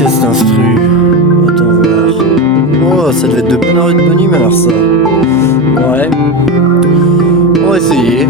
qu'est cet instru? Attends voir. Oh, ça devait être de bonne heure et de bonne humeur, ça. Ouais. On va essayer.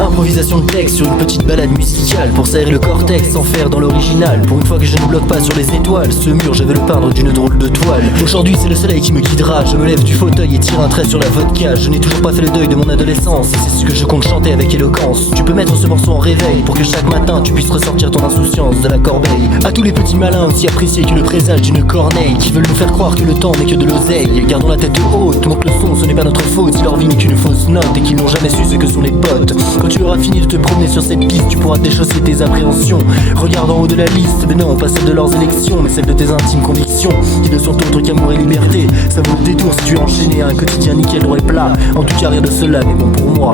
Improvisation de texte sur une petite balade musicale pour s'aérer le cortex sans faire dans l'original. Pour une fois que je ne bloque pas sur les étoiles, ce mur je vais le peindre d'une drôle de toile. Aujourd'hui c'est le soleil qui me guidera, je me lève du fauteuil et tire un trait sur la vodka. Je n'ai toujours pas fait le deuil de mon adolescence, et c'est ce que je compte chanter avec éloquence. Tu peux mettre ce morceau en réveil pour que chaque matin tu puisses ressortir ton insouciance de la corbeille. À tous les petits malins aussi appréciés que le présage d'une corneille, qui veulent nous faire croire que le temps n'est que de l'oseille. Gardons la tête haute, monte le son, ce n'est pas notre faute si leur vie n'est qu'une fausse note et qu'ils n'ont jamais su ce que sont les potes. Quand tu auras fini de te promener sur cette piste, tu pourras déchausser tes appréhensions. Regarde en haut de la liste, mais non, pas celle de leurs élections, mais celle de tes intimes convictions, qui ne sont autres qu'amour et liberté. Ça vaut le détour si tu es enchaîné à un quotidien nickel droit et plat. En tout cas rien de cela n'est bon pour moi.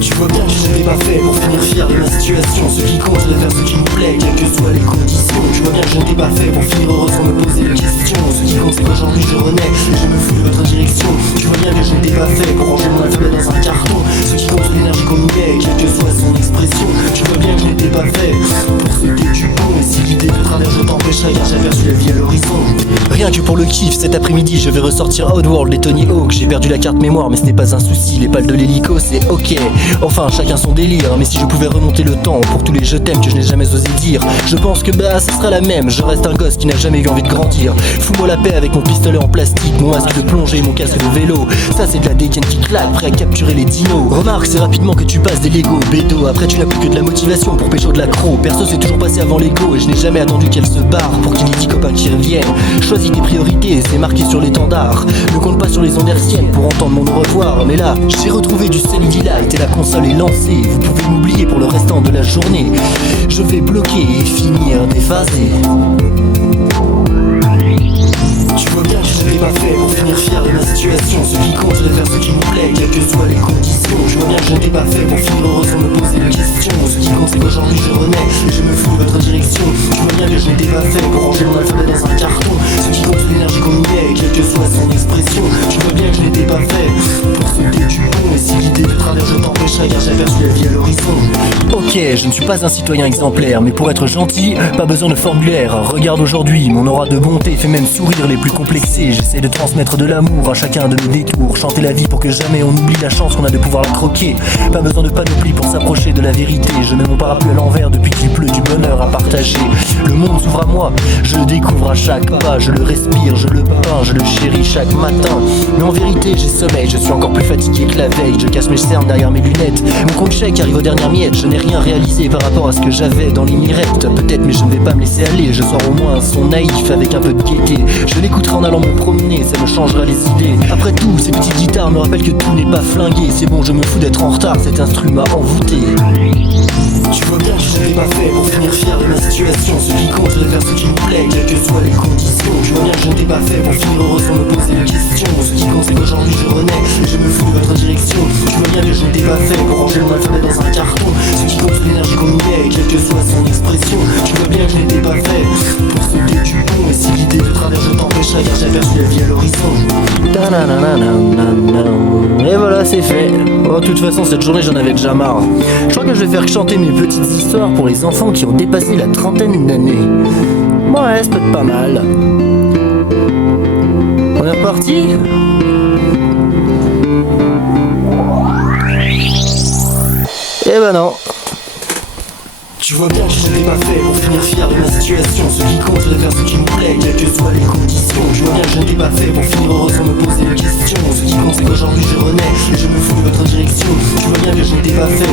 Tu vois bien que je n'étais pas fait pour finir fier de ma situation. Ce qui compte c'est de faire ce qui me plaît, quelles que soient les conditions. Tu vois bien que je n'étais pas fait pour finir heureux sans me poser de questions. Ce qui compte c'est qu'aujourd'hui je renais et je me fous de votre direction. Tu vois bien que je n'étais pas fait pour ranger mon alphabet dans un carton. Ce qui compte c'est l'énergie qu'on y met, quelle que soit son expression. Tu vois bien que je n'étais pas fait pour sauter du pont. Et si l'idée de travers je t'empêcherai car j'ai aperçu la vie à l'horizon. Rien que pour le kiff, cet après-midi je vais ressortir Outworld et Tony Hawk. J'ai perdu la carte mémoire mais ce n'est pas un souci, les pales de l'hélico c'est ok. Enfin chacun son délire, mais si je pouvais remonter le temps pour tous les je t'aime que je n'ai jamais osé dire, je pense que bah ce sera la même. Je reste un gosse qui n'a jamais eu envie de grandir. Fous-moi la paix avec mon pistolet en plastique, mon masque de plongée et mon casque de vélo. Ça c'est de la dégaine qui claque, prêt à capturer les dinos. Remarque c'est rapidement que tu passes des Lego bédo. Après tu n'as plus que de la motivation pour pécho de l'accro. Perso c'est toujours passé avant l'ego et je n'ai jamais attendu qu'elle se barre pour qu'il y ait 10 copains qui reviennent. Choisis tes priorités, c'est marqué sur l'étendard. Ne compte pas sur les ondes hertziennes pour entendre mon au revoir. Mais là j'ai retrouvé du Sandy Light et la console est lancée. Vous pouvez m'oublier pour le restant de la journée. Je vais bloquer et finir d'effacer. Tu vois bien que je n'étais pas fait pour finir fier de ma situation. Ce qui compte c'est de faire ce qui me plaît, quelles que soient les conditions. Je vois bien que je n'étais pas fait pour finir heureux sans me poser de questions. Ce qui compte c'est qu'aujourd'hui je renais et je me fous de votre direction. Tu vois bien que je n'étais pas fait pour ranger mon alphabet dans un carton. Ce qui compte c'est l'énergie qu'on y met, quelle que soit son expression. Tu vois bien que je n'étais pas fait pour sauter du pont. Et si l'idée de travers je t'empêcherai car j'ai aperçu la vie à l'horizon. Ok, je ne suis pas un citoyen exemplaire, mais pour être gentil, pas besoin de formulaire. Regarde aujourd'hui, mon aura de bonté fait même sourire les plus complexés. J'essaie de transmettre de l'amour à chacun de mes détours. Chanter la vie pour que jamais on oublie la chance qu'on a de pouvoir la croquer. Pas besoin de panoplie pour s'approcher de la vérité. Je mets mon parapluie à l'envers depuis qu'il pleut du bonheur à partager. Le monde s'ouvre à moi, je le découvre à chaque pas. Je le respire, je le peins, je le chéris chaque matin. Mais en vérité j'ai sommeil, je suis encore plus fatigué que la veille. Je casse mes cernes derrière mes lunettes. Mon compte chèque arrive aux dernières miettes. Je n'ai rien réalisé par rapport à ce que j'avais dans les mirettes. Peut-être mais je ne vais pas me laisser aller. Je sors au moins un son naïf avec un peu de gaieté. Je l'écouterai en allant me promener, ça me changera les idées. Après tout, ces petites guitares me rappellent que tout n'est pas flingué. C'est bon, je me fous d'être en retard, cet instrument m'a envoûté. Tu vois bien que je n'étais pas fait pour finir fier de ma situation. Ce qui compte c'est de faire ce qui me plaît, quelles que soient les conditions. Tu vois bien que je n'étais pas fait pour finir heureux sans me poser de questions. Ce qui compte c'est qu'aujourd'hui je renais et je me fous de votre direction. Tu vois bien que je n'étais pas fait pour ranger mon alphabet dans un carton. Ce qui compte c'est l'énergie qu'on y met, quelle que soit son expression. Tu vois bien que je n'étais pas fait pour sauter du pont. Et si l'idée de travers je t'empêcherai car j'ai aperçu la vie à l'horizon. Et voilà c'est fait. Oh, de toute façon cette journée j'en avais déjà marre. Je crois que je vais faire chanter mes petites histoires pour les enfants qui ont dépassé la trentaine d'années. Ouais, c'est peut-être pas mal. On est reparti? Eh ben non. Tu vois bien que je n'étais pas fait pour finir fier de ma situation. Ce qui compte c'est de faire ce qui me plaît, quelles que soient les conditions. Je vois bien que je n'étais pas fait pour finir heureux sans me poser de questions. Ce qui compte c'est qu'aujourd'hui je renais et je me fous de votre direction. Tu vois bien que je n'étais pas fait